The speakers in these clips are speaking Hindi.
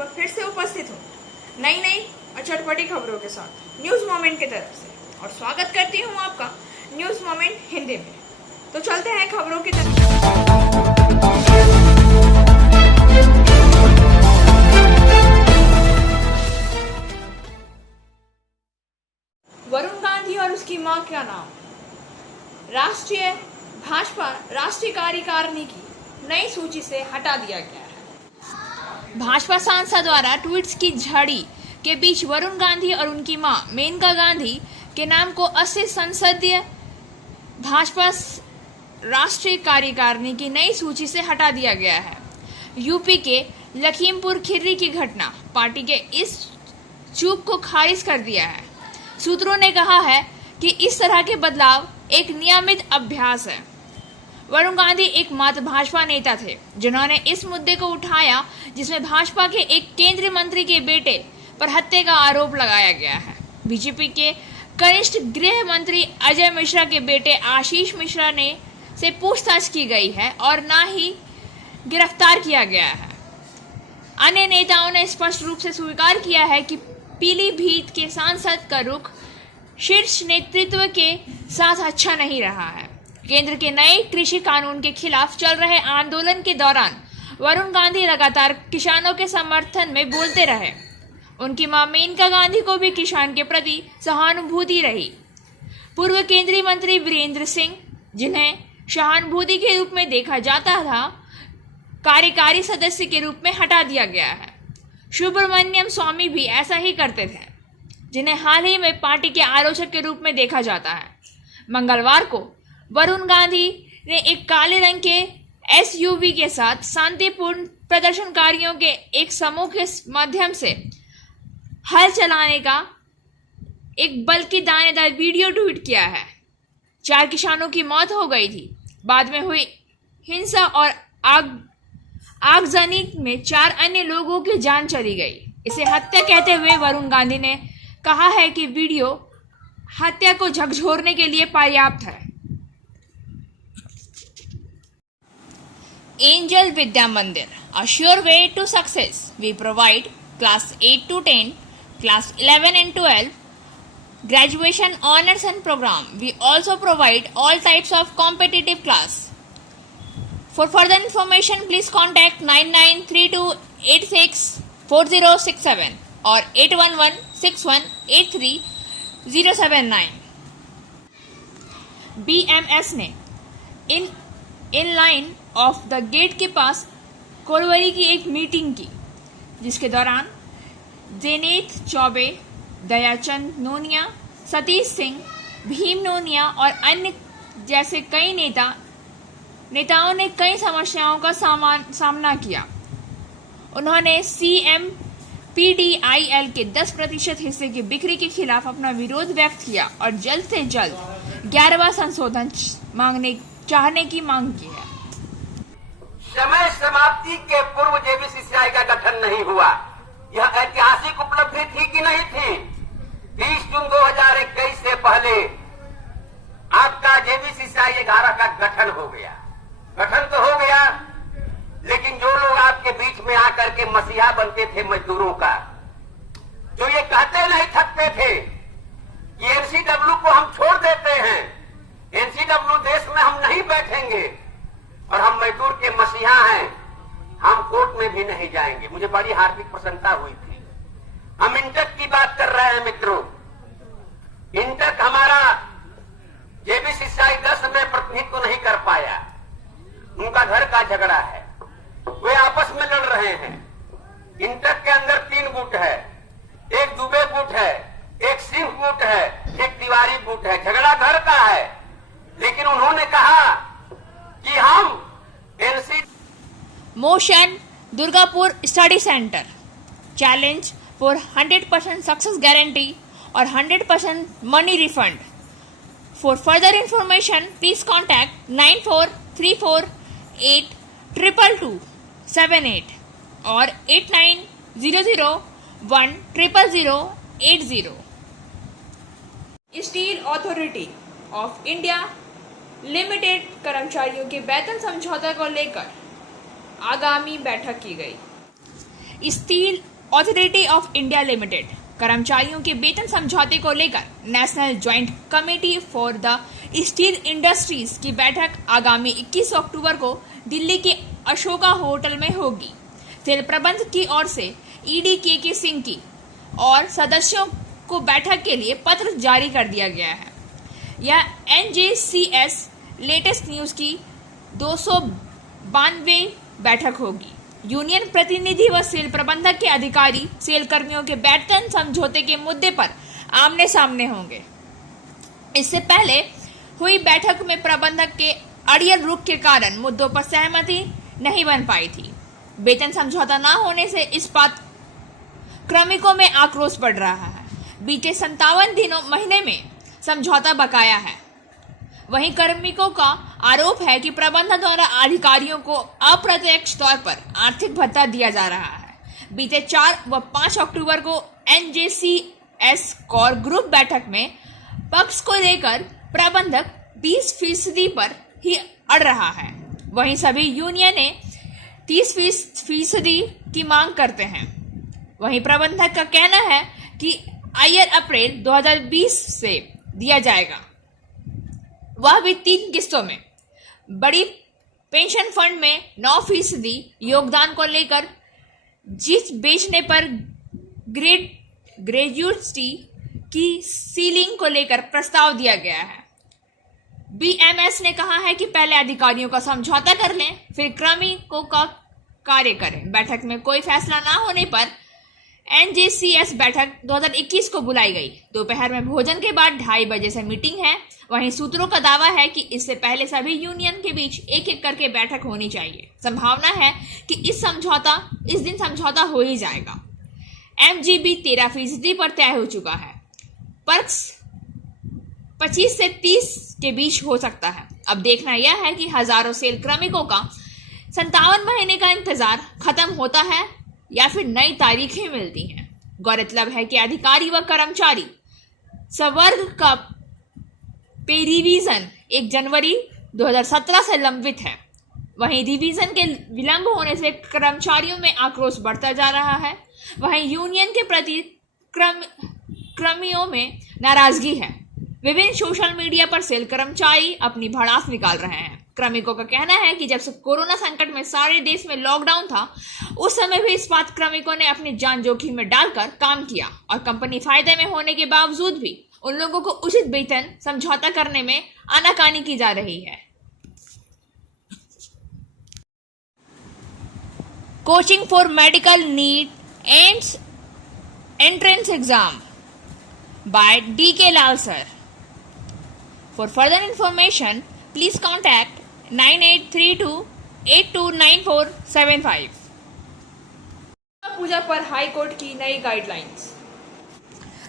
बार फिर से उपस्थित हूँ नई नई और चटपटी खबरों के साथ न्यूज़ मोमेंट की तरफ से, और स्वागत करती हूँ आपका न्यूज़ मोमेंट हिंदी में। तो चलते हैं खबरों की तरफ। वरुण गांधी और उसकी मां का नाम भाजपा राष्ट्रीय कार्यकारिणी की नई सूची से हटा दिया गया है। भाजपा सांसद द्वारा ट्वीट्स की झड़ी के बीच वरुण गांधी और उनकी मां मेनका गांधी के नाम को 80 संसदीय भाजपा राष्ट्रीय कार्यकारिणी की नई सूची से हटा दिया गया है। यूपी के लखीमपुर खीरी की घटना पार्टी के इस चूक को खारिज कर दिया है। सूत्रों ने कहा है कि इस तरह के बदलाव एक नियमित अभ्यास है। वरुण गांधी एकमात्र भाजपा नेता थे जिन्होंने इस मुद्दे को उठाया, जिसमें भाजपा के एक केंद्रीय मंत्री के बेटे पर हत्या का आरोप लगाया गया है। बीजेपी के कनिष्ठ गृह मंत्री अजय मिश्रा के बेटे आशीष मिश्रा से पूछताछ की गई है और ना ही गिरफ्तार किया गया है। अन्य नेताओं ने स्पष्ट रूप से स्वीकार किया है कि पीलीभीत के सांसद का रुख शीर्ष नेतृत्व के साथ अच्छा नहीं रहा है। केंद्र के नए कृषि कानून के खिलाफ चल रहे आंदोलन के दौरान वरुण गांधी लगातार किसानों के समर्थन में बोलते रहे। उनकी मां मेनका गांधी को भी किसान के प्रति सहानुभूति रही। पूर्व केंद्रीय मंत्री वीरेंद्र सिंह, जिन्हें सहानुभूति के रूप में देखा जाता था, कार्यकारी सदस्य के रूप में हटा दिया गया है। सुब्रमण्यम स्वामी भी ऐसा ही करते थे, जिन्हें हाल ही में पार्टी के आलोचक के रूप में देखा जाता है। मंगलवार को वरुण गांधी ने एक काले रंग के एसयूवी के साथ शांतिपूर्ण प्रदर्शनकारियों के एक समूह के माध्यम से हल चलाने का एक बल्कि दानेदार वीडियो ट्वीट किया है। 4 किसानों की मौत हो गई थी। बाद में हुई हिंसा और आगजनी में 4 अन्य लोगों की जान चली गई। इसे हत्या कहते हुए वरुण गांधी ने कहा है कि वीडियो हत्या को झकझोरने के लिए पर्याप्त है। एंजल विद्या मंदिर, a sure way to success. We provide class 8 to 10, class 11 and 12, graduation honors and program. We also provide all types of competitive class. For further information, please contact 9932864067 or 8116183079. BMS ने in line of the gate के पास कोलवरी की एक मीटिंग की, जिसके दौरान दिनेश चौबे, दयाचंद नोनिया, सतीश सिंह, भीम नोनिया और अन्य जैसे कई नेताओं ने कई समस्याओं का सामना किया। उन्होंने CMPDIL के 10% हिस्से की बिक्री के खिलाफ अपना विरोध व्यक्त किया और जल्द से जल्द 11वां संशोधन चाहने की मांग की है। समय समाप्ति के पूर्व जेबीसीसीआई का गठन नहीं हुआ। यह ऐतिहासिक उपलब्धि थी कि नहीं थी? 30 जून 2021 से पहले आपका जेबीसीसीआई 11 का गठन हो गया। गठन तो हो गया, लेकिन जो लोग आपके बीच में आकर के मसीहा बनते थे मजदूरों का, जो ये कहते नहीं थकते थे कि एनसीडब्ल्यू को हम छोड़ देते हैं, एनसीडब्ल्यू देश में हम नहीं बैठेंगे और हम मजदूर के मसीहा हैं, हम कोर्ट में भी नहीं जाएंगे। मुझे बड़ी हार्दिक प्रसन्नता हुई थी। हम इंटक की बात कर रहे हैं मित्रों। इंटक हमारा जेबीसीसीआई 10 में प्रतिनिधित्व नहीं कर पाया। उनका घर का झगड़ा है, वे आपस में लड़ रहे हैं। इंटक के अंदर 3 गुट है, एक दुबे गुट है, एक सिंह गुट है, एक तिवारी गुट है। झगड़ा घर का है, लेकिन उन्होंने कहा कि हम NC motion Durgapur study centre challenge for 100% success guarantee और 100% money refund. For further information please contact 9434822278 और 8900100080। Steel authority of India limited कर्मचारियों के वेतन समझौता को लेकर आगामी बैठक की गई। Steel authority of India limited कर्मचारियों के वेतन समझौते को लेकर national joint committee for the steel industries की बैठक आगामी 21 अक्टूबर को दिल्ली के अशोका होटल में होगी। सेल प्रबंध की ओर से ईडी के सिंह की और सदस्यों को बैठक के लिए पत्र जारी कर दिया गया है। यह NJCS लेटेस्ट न्यूज की 292 बैठक होगी। यूनियन प्रतिनिधि व सेल प्रबंधक के अधिकारी सेल कर्मियों के वेतन समझौते के मुद्दे पर आमने सामने होंगे। इससे पहले हुई बैठक में प्रबंधक के अड़ियल रुख के कारण मुद्दों पर सहमति नहीं बन पाई थी। वेतन समझौता न होने से इस्पात श्रमिकों में आक्रोश बढ़ रहा है। बीते 57 महीने में समझौता बकाया है। वहीं कार्मिकों का आरोप है कि प्रबंधन द्वारा अधिकारियों को अप्रत्यक्ष तौर पर आर्थिक भत्ता दिया जा रहा है। बीते 4 व 5 अक्टूबर को NJCS कोर ग्रुप बैठक में पक्ष को लेकर प्रबंधक 20% पर ही अड़ रहा है। वहीं सभी यूनियनें 30% की मांग करते हैं। वहीं प्रबंधक का कहना है कि आयर अप्रैल 2020 से दिया जाएगा, वह भी 3 किस्तों में। बड़ी पेंशन फंड में 9% योगदान को लेकर जिस बेचने पर ग्रेजुएटी की सीलिंग को लेकर प्रस्ताव दिया गया है। BMS ने कहा है कि पहले अधिकारियों का समझौता कर लें, फिर कार्मिकों का कार्य करें। बैठक में कोई फैसला ना होने पर NJCS बैठक 2021 को बुलाई गई। दोपहर में भोजन के बाद 2:30 बजे से मीटिंग है। वहीं सूत्रों का दावा है कि इससे पहले सभी यूनियन के बीच एक करके बैठक होनी चाहिए। संभावना है कि इस दिन समझौता हो ही जाएगा। MGB 13% पर तय हो चुका है। पर्क्स 25 से 30 के बीच हो सकता है। अब देखना यह है कि हजारों सेल कार्मिकों का 57 महीने का इंतजार खत्म होता है या फिर नई तारीखें मिलती हैं। गौरतलब है कि अधिकारी व कर्मचारी संवर्ग का पे रिवीजन 1 जनवरी 2017 से लंबित है। वहीं रिवीजन के विलंब होने से कर्मचारियों में आक्रोश बढ़ता जा रहा है। वहीं यूनियन के प्रति कर्मियों में नाराजगी है। विभिन्न सोशल मीडिया पर सेल कर्मचारी अपनी भड़ास निकाल रहे हैं। कार्मिकों का कहना है कि जब से कोरोना संकट में सारे देश में लॉकडाउन था, उस समय भी इस्पात कार्मिकों ने अपनी जान जोखिम में डालकर काम किया और कंपनी फायदे में होने के बावजूद भी उन लोगों को उचित वेतन समझौता करने में आनाकानी की जा रही है। Coaching for medical NEET and entrance exam by DK Lal sir. For further information, please contact 9832829475. पूजा पर हाई कोर्ट की नई गाइडलाइंस।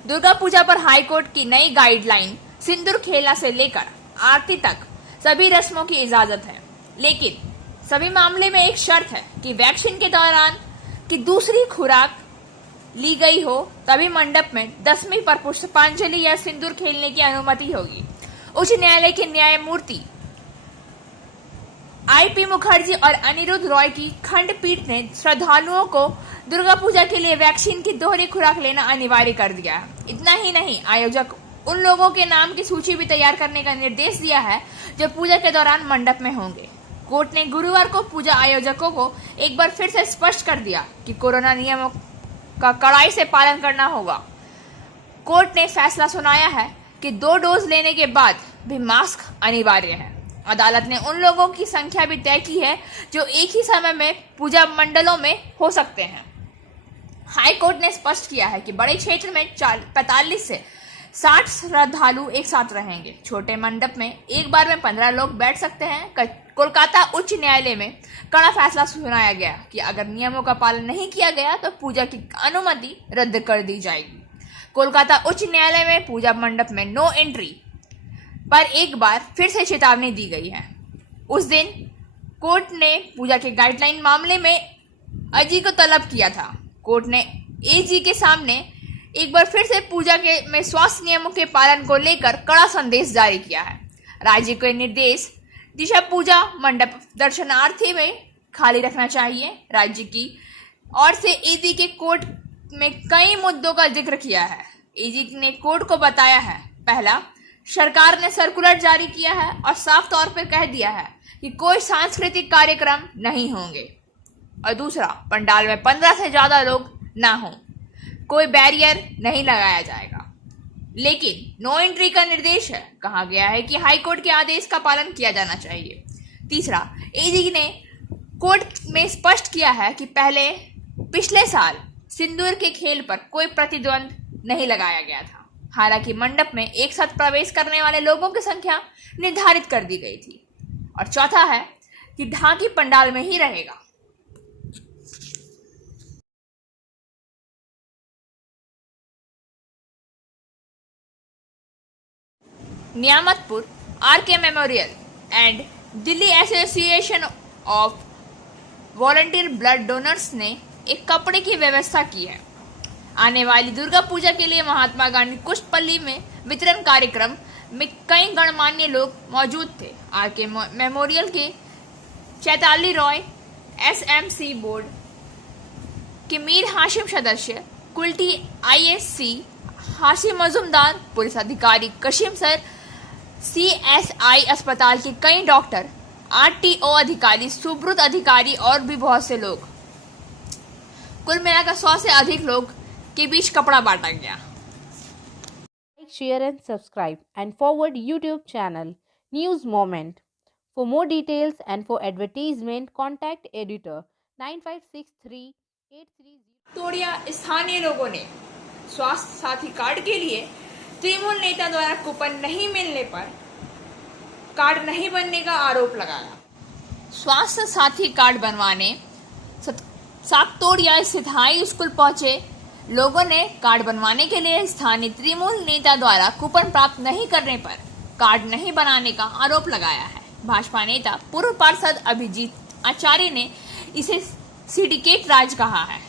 दुर्गा पूजा पर हाई कोर्ट की नई गाइडलाइन सिंदूर खेलना से लेकर आरती तक सभी रस्मों की इजाजत है, लेकिन सभी मामले में एक शर्त है कि वैक्सीन के दौरान की दूसरी खुराक ली गई हो तभी मंडप में 10वीं पर पुष्पांजलि या सिंदूर खेलने की अनुमति होगी। उच्च न्यायालय के न्यायमूर्ति IP मुखर्जी और अनिरुद्ध रॉय की खंडपीठ ने श्रद्धालुओं को दुर्गा पूजा के लिए वैक्सीन की दोहरी खुराक लेना अनिवार्य कर दिया है। इतना ही नहीं, आयोजक उन लोगों के नाम की सूची भी तैयार करने का निर्देश दिया है जो पूजा के दौरान मंडप में होंगे। कोर्ट ने गुरुवार को पूजा आयोजकों को एक बार फिर से स्पष्ट कर दिया कि कोरोना नियमों का कड़ाई से पालन करना होगा। कोर्ट ने फैसला सुनाया है कि 2 डोज लेने के बाद भी मास्क अनिवार्य है। अदालत ने उन लोगों की संख्या भी तय की है जो एक ही समय में पूजा मंडलों में हो सकते हैं। हाई कोर्ट ने स्पष्ट किया है कि बड़े क्षेत्र में 45 से 60 श्रद्धालु एक साथ रहेंगे। छोटे मंडप में एक बार में 15 लोग बैठ सकते हैं। कोलकाता उच्च न्यायालय में कड़ा फैसला सुनाया गया कि अगर नियमों का पालन नहीं किया गया तो पूजा की अनुमति रद्द कर दी जाएगी। कोलकाता उच्च न्यायालय में पूजा मंडप में नो एंट्री पर एक बार फिर से चेतावनी दी गई है। उस दिन कोर्ट ने पूजा के गाइडलाइन मामले में AG को तलब किया था। कोर्ट ने AG के सामने एक बार फिर से पूजा में स्वास्थ्य नियमों के पालन को लेकर कड़ा संदेश जारी किया है। राज्य को निर्देश दिशा पूजा मंडप दर्शनार्थी में खाली रखना चाहिए। राज्य की ओर से AG के कोर्ट में कई मुद्दों का जिक्र किया है। एजी ने कोर्ट को बताया है, पहला, सरकार ने सर्कुलर जारी किया है और साफ तौर पर कह दिया है कि कोई सांस्कृतिक कार्यक्रम नहीं होंगे, और दूसरा, पंडाल में 15 से ज्यादा लोग ना हों, कोई बैरियर नहीं लगाया जाएगा। लेकिन नो एंट्री का निर्देश है, कहा गया है कि हाईकोर्ट के आदेश का पालन किया जाना चाहिए। तीसरा, एजी ने कोर्ट में स्पष्ट किया है कि पिछले साल सिंदूर के खेल पर कोई प्रतिबंध नहीं लगाया गया था, हालांकि मंडप में एक साथ प्रवेश करने वाले लोगों की संख्या निर्धारित कर दी गई थी। और चौथा है कि ढाकी पंडाल में ही रहेगा। Niyamatpur RK memorial and Delhi association of volunteer blood donors ने एक कपड़े की व्यवस्था की है। आने वाली दुर्गा पूजा के लिए महात्मा गांधी कुष्ठपल्ली में वितरण कार्यक्रम में कई गणमान्य लोग मौजूद थे। आरके मेमोरियल के चैताली रॉय, एसएमसी बोर्ड के मीर हाशिम सदस्य, कुल्टी आईएससी हाशिम मजुमदार, पुलिस अधिकारी कशीम सर, सीएसआई अस्पताल के कई डॉक्टर, आरटीओ अधिकारी, सुब्रत अधिकारी और भी बहुत से लोग, कुल मिलाकर 100 से अधिक लोग के बीच कपड़ा बांटा गया। Like, share and subscribe and forward YouTube channel News Moment. For more details and for advertisement, contact editor 956383. तोड़िया स्थानीय लोगों ने स्वास्थ्य साथी कार्ड के लिए तृणमूल नेता द्वारा कूपन नहीं मिलने पर कार्ड नहीं बनने का आरोप लगाया। स्वास्थ्य साथी कार्ड बनवाने साकतोड़िया स्थित हाई स्कूल पहुंचे लोगों ने कार्ड बनवाने के लिए स्थानीय तृणमूल नेता द्वारा कूपन प्राप्त नहीं करने पर कार्ड नहीं बनाने का आरोप लगाया है। भाजपा नेता पूर्व पार्षद अभिजीत आचार्य ने इसे सिंडिकेट राज कहा है,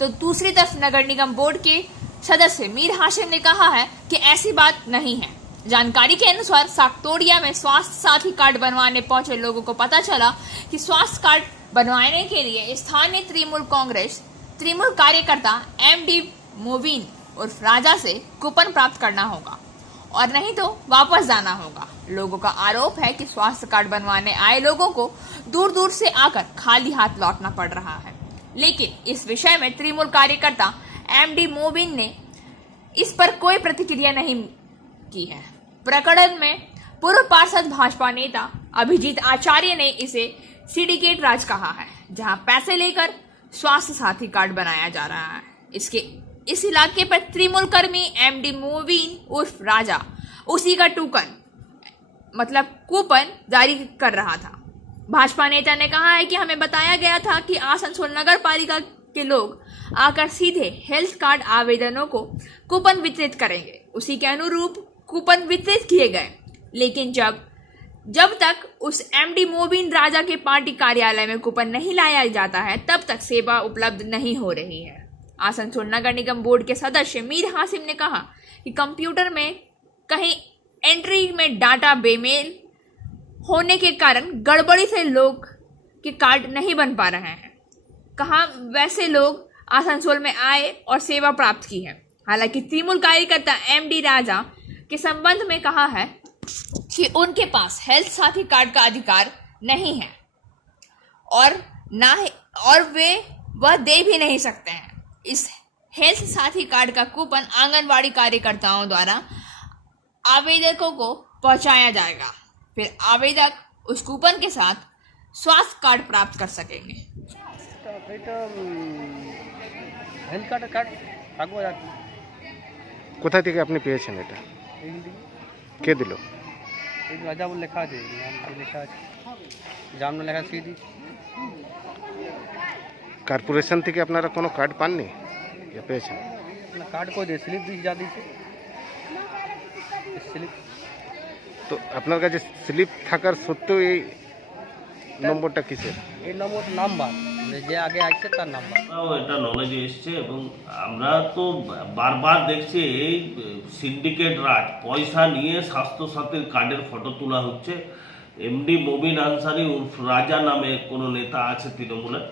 तो दूसरी तरफ नगर निगम बोर्ड के सदस्य मीर हाशिम ने कहा है कि ऐसी बात नहीं है। जानकारी के अनुसार साकतोड़िया में स्वास्थ्य साथी कार्ड बनवाने पहुंचे लोगों को पता चला कि स्वास्थ्य कार्ड बनवाने के लिए स्थानीय तृणमूल कार्यकर्ता एमडी मोबिन उर्फ राजा से कूपन प्राप्त करना होगा और नहीं तो वापस जाना होगा। लोगों का आरोप है कि स्वास्थ्य कार्ड बनवाने आए लोगों को दूर दूर से आकर खाली हाथ लौटना पड़ रहा है। लेकिन इस विषय में तृणमूल कार्यकर्ता एमडी मोबिन ने इस पर कोई प्रतिक्रिया नहीं की है। प्रकरण में पूर्व पार्षद भाजपा नेता अभिजीत आचार्य ने इसे सिंडिकेट राज कहा है, जहां पैसे लेकर स्वास्थ्य साथी कार्ड बनाया जा रहा है। इस इलाके पर तृणमूल कर्मी एमडी मोबिन उर्फ राजा उसी का टोकन मतलब कूपन जारी कर रहा था। भाजपा नेता ने कहा है कि हमें बताया गया था कि आसनसोल नगर पालिका के लोग आकर सीधे हेल्थ कार्ड आवेदनों को कूपन वितरित करेंगे। उसी के अनुरूप कूपन वितरित किए गए, लेकिन जब तक उस एमडी मोबिन राजा के पार्टी कार्यालय में कूपन नहीं लाया जाता है तब तक सेवा उपलब्ध नहीं हो रही है। आसनसोल नगर निगम बोर्ड के सदस्य मीर हाशिम ने कहा कि कंप्यूटर में कहीं एंट्री में डाटा बेमेल होने के कारण गड़बड़ी से लोग के कार्ड नहीं बन पा रहे हैं। कहा वैसे लोग आसनसोल में आए और सेवा प्राप्त की है। हालांकि तृणमूल कार्यकर्ता एमडी राजा के संबंध में कहा है कि उनके पास हेल्थ साथी कार्ड का अधिकार नहीं है और वह दे भी नहीं सकते हैं। इस हेल्थ साथी कार्ड का कूपन आंगनवाड़ी कार्यकर्ताओं द्वारा आवेदकों को पहुंचाया जाएगा, फिर आवेदक उस कूपन के साथ स्वास्थ्य कार्ड प्राप्त कर सकेंगे। হেলথ কার্ড থাকবো আর কি। কোথা থেকে আপনি পেয়েছেন এটা? কে দিল? এই রাজা বলে লেখা আছে, নাম লেখা আছে, জামনা লেখা সিডি। কর্পোরেশন থেকে আপনারা কোনো কার্ড পাননি? या পেয়েছেন? না, কার্ড কই দিয়ে স্লিপ দিয়ে যা দিয়েছে স্লিপ। তো আপনার কাছে স্লিপ থাকার সত্ত্বেও এই নম্বরটা কিসের? এই নম্বর নাম্বার যে আগে আসছে তার নাম্বার। এটা নলেজে এসছে এবং আমরা তো বারবার দেখছি এই সিন্ডিকেট রাজ, পয়সা নিয়ে স্বাস্থ্যসাথীর কার্ডের ফটো তোলা হচ্ছে। এমডি মোবিন আনসারি উর্ফ রাজা নামে কোনো নেতা আছে তৃণমূলের,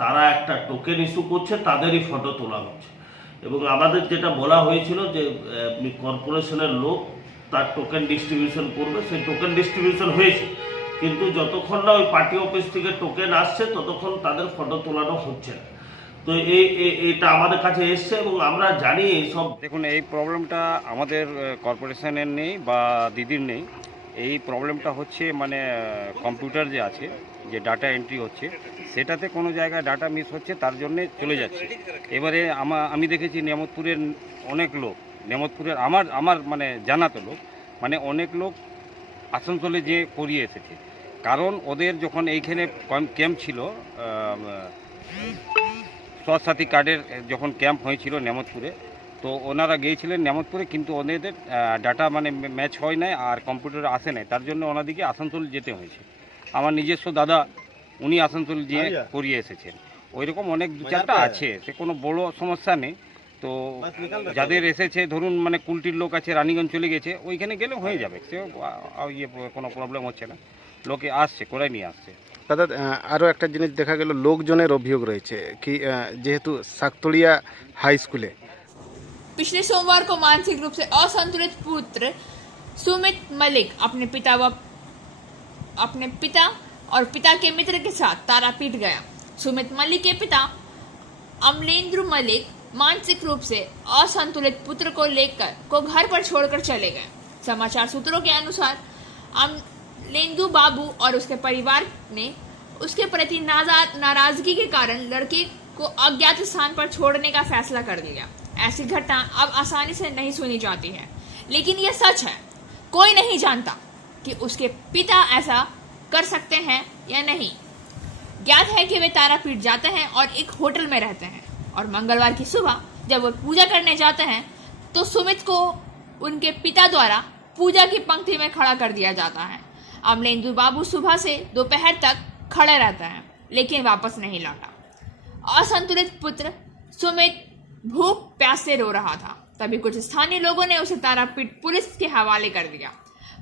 তারা একটা টোকেন ইস্যু করছে, তাদেরই ফটো তোলা হচ্ছে। এবং আমাদের যেটা বলা হয়েছিল যে কর্পোরেশনের লোক তার টোকেন ডিস্ট্রিবিউশন করবে, সেই টোকেন ডিস্ট্রিবিউশন হয়েছে, কিন্তু যতক্ষণ না ওই পার্টি অফিস থেকে টোকেন আসছে ততক্ষণ তাদের ফটো তোলানো হচ্ছে না। তো এটা আমাদের কাছে এসছে এবং আমরা জানি এইসব। দেখুন, এই প্রবলেমটা আমাদের কর্পোরেশনের নেই বা দিদির নেই। এই প্রবলেমটা হচ্ছে মানে কম্পিউটার যে আছে, যে ডাটা এন্ট্রি হচ্ছে, সেটাতে কোনো জায়গায় ডাটা মিস হচ্ছে, তার জন্যে চলে যাচ্ছে। এবারে আমি দেখেছি নেমতপুরের অনেক লোক, নেমতপুরের আমার মানে জানাতো লোক, মানে অনেক লোক আসানসোলে যে করিয়ে এসেছে। কারণ ওদের যখন এইখানে ক্যাম্প ছিল, স্বাস্থ্যসাথী কার্ডের যখন ক্যাম্প হয়েছিল নেমতপুরে, তো ওনারা গিয়েছিলেন নেমতপুরে, কিন্তু ওদের ডাটা মানে ম্যাচ হয় নাই আর কম্পিউটার আসে নাই, তার জন্য ওনাদিকে আসানসোল যেতে হয়েছে। আমার নিজস্ব দাদা, উনি আসানসোল গিয়ে করিয়ে এসেছেন। ওই রকম অনেক দু চারটা আছে, সে কোনো বড় সমস্যা নেই। তো যাদের এসেছে, ধরুন মানে কুলটির লোক আছে, রানীগঞ্জ চলে গেছে, ওইখানে গেলে হয়ে যাবে, সে কোনো প্রবলেম হচ্ছে না, লোকে আসছে, করে নিয়ে আসছে। দাদা, আরও একটা জিনিস দেখা গেল, লোকজনের অভিযোগ রয়েছে কি, যেহেতু শাকতলিয়া হাই স্কুলে पिछले सोमवार को मानसिक रूप से असंतुलित पुत्र सुमित मलिक अपने पिता और पिता के मित्र के साथ तारापीठ गया। सुमित मलिक के पिता अमलेंद्र मलिक मानसिक रूप से असंतुलित पुत्र को घर पर छोड़कर चले गए। समाचार सूत्रों के अनुसार अमलेंदु बाबू और उसके परिवार ने उसके प्रति नाराजगी के कारण लड़के को अज्ञात स्थान पर छोड़ने का फैसला कर लिया। ऐसी घटना अब आसानी से नहीं सुनी जाती है, लेकिन यह सच है। कोई नहीं जानता कि उसके पिता ऐसा कर सकते हैं या नहीं। ज्ञात है कि वे तारापीठ जाते हैं और एक होटल में रहते हैं, और मंगलवार की सुबह जब वो पूजा करने जाते हैं तो सुमित को उनके पिता द्वारा पूजा की पंक्ति में खड़ा कर दिया जाता है। अमलेंदु बाबू सुबह से दोपहर तक खड़े रहते हैं, लेकिन वापस नहीं लौटा। असंतुलित पुत्र सुमित भूख प्यास से रो रहा था। तभी कुछ स्थानीय लोगों ने उसे तारापीठ पुलिस के हवाले कर दिया।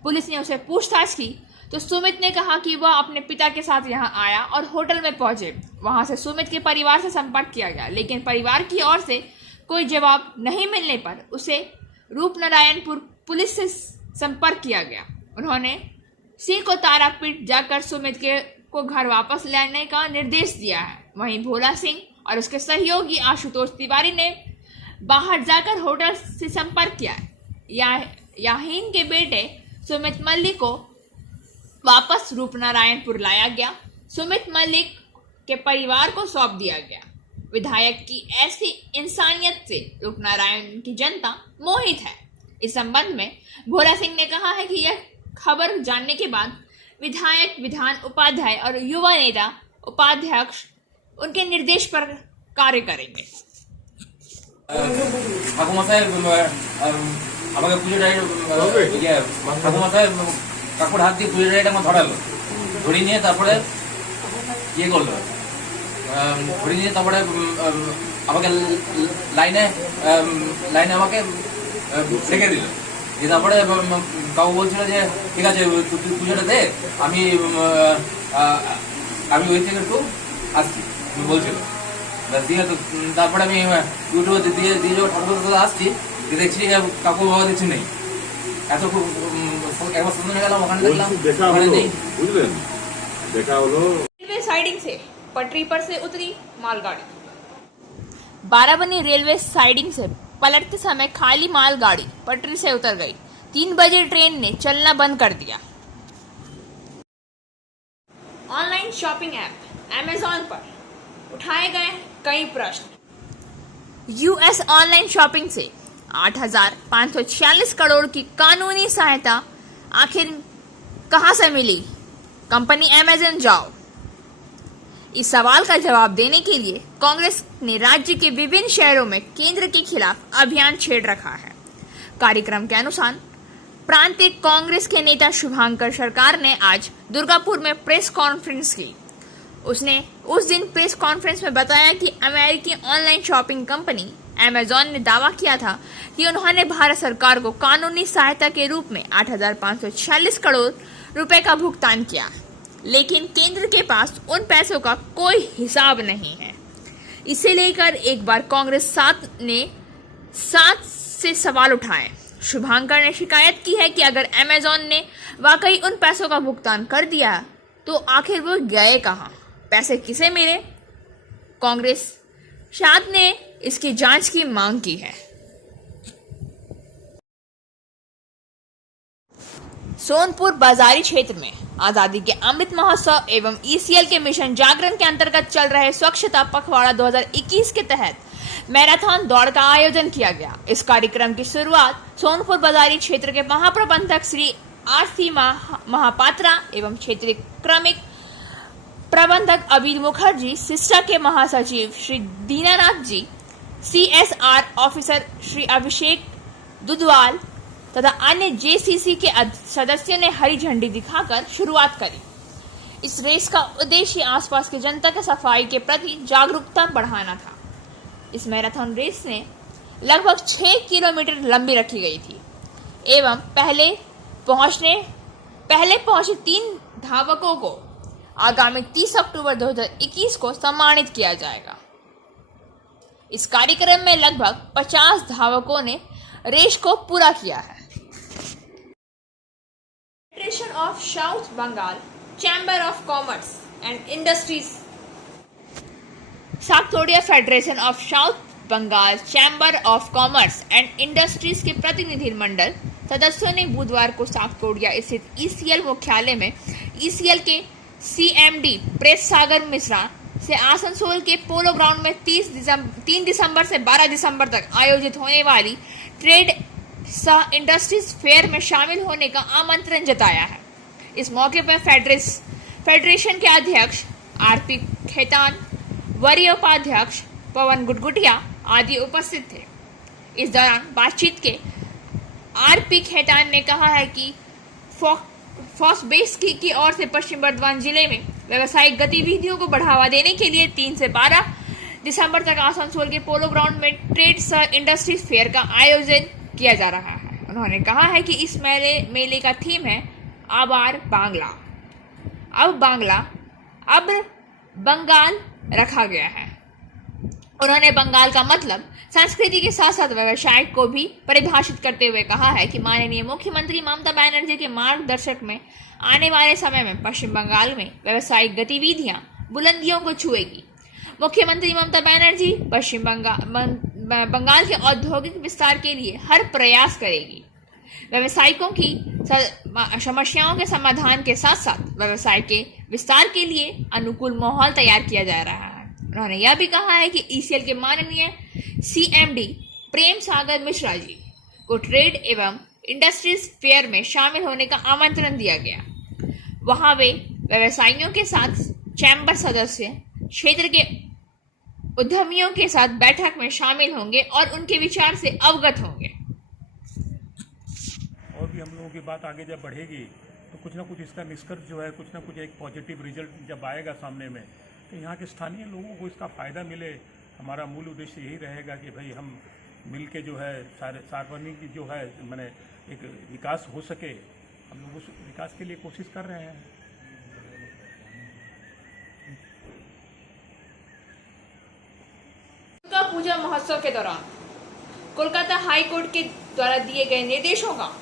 पुलिस ने उसे पूछताछ की तो सुमित ने कहा कि वह अपने पिता के साथ यहां आया और होटल में पहुंचे। वहां से सुमित के परिवार से संपर्क किया गया, लेकिन परिवार की ओर से कोई जवाब नहीं मिलने पर उसे रूपनारायणपुर पुलिस से संपर्क किया गया। उन्होंने सिंह को तारापीठ जाकर सुमित को घर वापस लाने का निर्देश दिया है। वहीं भोला सिंह और उसके सहयोगी आशुतोष तिवारी ने बाहर जाकर होटल से संपर्क किया। याहीन के बेटे सुमित मलिक को वापस रूपनारायणपुर लाया गया। सुमित मलिक के परिवार को सौंप दिया गया। विधायक की ऐसी इंसानियत से रूपनारायण की जनता मोहित है। इस संबंध में भोला सिंह ने कहा है कि यह खबर जानने के बाद विधायक, विधान उपाध्याय और युवा नेता उपाध्यक्ष उनके निर्देश पर कार्य करेंगे। ঠাকুমশাই আমাকে পুজো ঠাকুমশাই কাকুর হাত দিয়ে পুজো ডাইটা আমার ধরালো, ধরে নিয়ে তারপরে ইয়ে করলো, ধরে নিয়ে তারপরে আমাকে লাইনে আমাকে রেখে দিল। তারপরে কাকু বলছিল যে ঠিক আছে তুই পুজোটা দে, আমি ওই থেকে একটু আসছি বলছিল। দিয়ে তো তারপরে আমি ইউটিউবে দিয়ে যখন ঠাকুর আসছি, দেখছি কাকু বাবা কিছু নেই। এত একবার সুন্দর গেলাম, ওখানে দেখলাম বুঝলেন, দেখা হলো। रेलवे साइडिंग से पटरी पर से उतरी मालगाड़ी। बाराबनी रेलवे साइडिंग से पलटते समय खाली मालगाड़ी पटरी से उतर गई। 3 बजे ट्रेन ने चलना बंद कर दिया। ऑनलाइन शॉपिंग ऐप अमेज़न पर उठाए गए कई प्रश्न। यूएस ऑनलाइन शॉपिंग से 8,546 करोड़ की कानूनी सहायता आखिर कहां से मिली? कंपनी अमेज़न जाओ। इस सवाल का जवाब देने के लिए कांग्रेस ने राज्य के विभिन्न शहरों में केंद्र के खिलाफ अभियान छेड़ रखा है। कार्यक्रम के अनुसार प्रांतीय कांग्रेस के नेता शुभांकर सरकार ने आज दुर्गापुर में प्रेस कॉन्फ्रेंस की। उसने उस दिन प्रेस कॉन्फ्रेंस में बताया कि अमेरिकी ऑनलाइन शॉपिंग कंपनी अमेज़न ने दावा किया था कि उन्होंने भारत सरकार को कानूनी सहायता के रूप में 8,546 करोड़ रुपए का भुगतान किया। लेकिन केंद्र के पास उन पैसों का कोई हिसाब नहीं है। इसे लेकर एक बार कांग्रेस साथ से सवाल उठाए। शुभांकर ने शिकायत की है कि अगर अमेजॉन ने वाकई उन पैसों का भुगतान कर दिया तो आखिर वो गए कहां, पैसे किसे मिले। कांग्रेस शाद ने इसकी जांच की मांग की है। सोनपुर बाजारी क्षेत्र में आजादी के अमृत महोत्सव एवं ईसीएल के मिशन जागरण के अंतर्गत चल रहे स्वच्छता पखवाड़ा 2021 के तहत मैराथन दौड़ का आयोजन किया गया। इस कार्यक्रम की शुरुआत सोनपुर बाजारी क्षेत्र के महाप्रबंधक श्री आरसी महापात्रा एवं क्षेत्रीय क्रमिक प्रबंधक अबीर मुखर्जी, सिस्टा के महासचिव श्री दीनानाथ जी, CSR ऑफिसर श्री अभिषेक दुधवाल तथा अन्य JCC के सदस्यों ने हरी झंडी दिखाकर शुरुआत करी। इस रेस का उद्देश्य आसपास की जनता के सफाई के प्रति जागरूकता बढ़ाना था। इस मैराथन रेस ने लगभग 6 किलोमीटर लंबी रखी गई थी एवं पहले पहुंचे 3 धावकों को आगामी 30 अक्टूबर 2021 को सम्मानित किया जाएगा। इस कार्यक्रम में लगभग 50 धावकों ने रेस को पूरा किया है। Federation of south Bengal chamber of commerce and industries सागतोड़िया federation of south Bengal chamber of commerce and industries के प्रतिनिधि मंडल सदस्यों ने बुधवार को सागतोड़िया स्थित ECL मुख्यालय में ECL के CMD प्रेस सागर मिश्रा से आसनसोल के पोलो ग्राउंड में 3 दिसंबर से 12 दिसंबर तक आयोजित होने वाली ट्रेड सह इंडस्ट्रीज फेयर में शामिल होने का आमंत्रण जताया है। इस मौके पर फेडरेशन के अध्यक्ष RP खेतान, वरीय उपाध्यक्ष पवन गुटगुटिया आदि उपस्थित थे। इस दौरान बातचीत के RP खेतान ने कहा है कि फॉसबेस की ओर से पश्चिम बर्धमान जिले में व्यावसायिक गतिविधियों को बढ़ावा देने के लिए 3 से 12 दिसंबर तक आसनसोल के पोलो ग्राउंड में ट्रेड सह इंडस्ट्रीज फेयर का आयोजन किया जा रहा है। उन्होंने कहा है कि इस मेले का थीम है आबार बांग्ला, अब बंगाल रखा गया है। उन्होंने बंगाल का मतलब संस्कृति के साथ साथ व्यवसाय को भी परिभाषित करते हुए कहा है कि माननीय मुख्यमंत्री ममता बनर्जी के मार्गदर्शक में आने वाले समय में पश्चिम बंगाल में व्यवसायिक गतिविधियां बुलंदियों को छुएगी। मुख्यमंत्री ममता बनर्जी पश्चिम बंगाल के औद्योगिक विस्तार के लिए हर प्रयास करेगी। व्यवसायिकों की समस्याओं के समाधान के साथ साथ व्यवसाय के विस्तार के लिए अनुकूल माहौल तैयार किया जा रहा है। उन्होंने यह भी कहा है कि ECL के माननीय CMD प्रेम सागर मिश्रा जी को ट्रेड एवं इंडस्ट्रीज फेयर में शामिल होने का आमंत्रण दिया गया। वहां वे व्यवसायियों के साथ चैम्बर सदस्य क्षेत्र के उद्यमियों के साथ बैठक में शामिल होंगे और उनके विचार से अवगत होंगे। और भी हम लोगों की बात आगे जब बढ़ेगी तो कुछ ना कुछ इसका निष्कर्ष जो है, कुछ ना कुछ एक पॉजिटिव रिजल्ट जब आएगा सामने में, तो यहाँ के स्थानीय लोगों को इसका फ़ायदा मिले। हमारा मूल उद्देश्य यही रहेगा कि भाई हम मिल के जो है सार्वजनिक जो है मैंने एक विकास हो सके। हम लोग उस विकास के लिए कोशिश कर रहे हैं। दुर्गा पूजा महोत्सव के दौरान कोलकाता हाई कोर्ट के द्वारा दिए गए निर्देशों का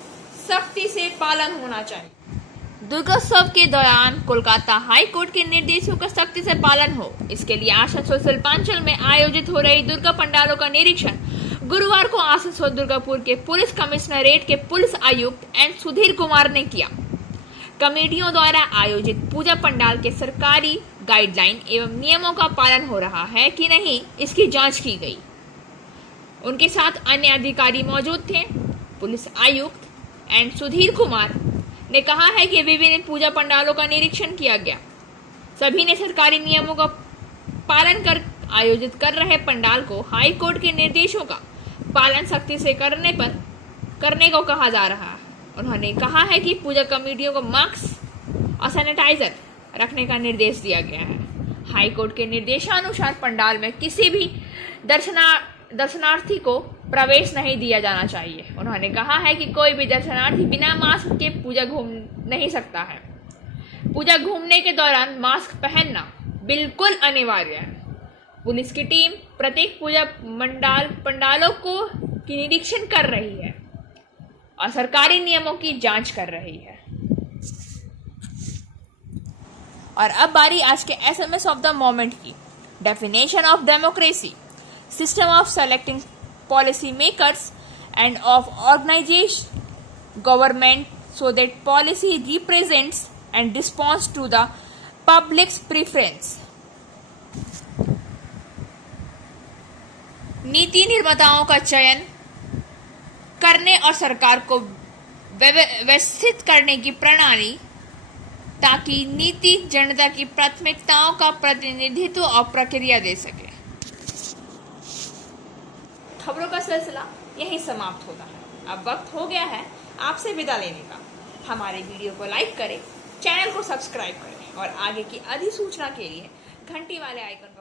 सख्ती से पालन होना चाहिए। दुर्गोत्सव के दौरान कोलकाता हाई कोर्ट के निर्देशों का सख्ती से पालन हो, इसके लिए आसनसोल शिल्पांचल में आयोजित हो रही दुर्गा पंडालों का निरीक्षण गुरुवार को आसनसोल दुर्गापुर के पुलिस कमिश्नरेट के पुलिस आयुक्त एन सुधीर कुमार ने किया। कमेटियों द्वारा आयोजित पूजा पंडाल के सरकारी गाइडलाइन एवं नियमों का पालन हो रहा है कि नहीं, इसकी जांच की गई। उनके साथ अन्य अधिकारी मौजूद थे। पुलिस आयुक्त एन सुधीर कुमार ने कहा है कि विभिन्न पूजा पंडालों का निरीक्षण किया गया। सभी ने सरकारी नियमों का पालन कर आयोजित कर रहे पंडाल को हाई कोर्ट के निर्देशों का पालन सख्ती से करने को कहा जा रहा है। उन्होंने कहा है कि पूजा कमेटियों को मास्क और सैनिटाइजर रखने का निर्देश दिया गया है। हाई कोर्ट के निर्देशानुसार पंडाल में किसी भी दर्शनार्थी को प्रवेश नहीं दिया जाना चाहिए। उन्होंने कहा है कि कोई भी दर्शनार्थी बिना मास्क के पूजा घूम नहीं सकता है। पूजा घूमने के दौरान मास्क पहनना बिल्कुल अनिवार्य है। पुलिस की टीम प्रत्येक पूजा पंडालों की निरीक्षण कर रही है और सरकारी नियमों की जांच कर रही है। और अब बारी आज के SMS ऑफ द मोमेंट की। Definition of democracy, system of selecting policy makers and of organisation government so that policy represents and responds to the public's preference. नीति निर्माताओं का चयन करने और सरकार को व्यवस्थित करने की प्रणाली ताकि नीति जनता की प्राथमिकताओं का प्रतिनिधित्व और प्रक्रिया दे सके। खबरों का सिलसिला यही समाप्त होता है। अब वक्त हो गया है आपसे विदा लेने का। हमारे वीडियो को लाइक करें, चैनल को सब्सक्राइब करें और आगे की अधिसूचना के लिए घंटी वाले आइकन पर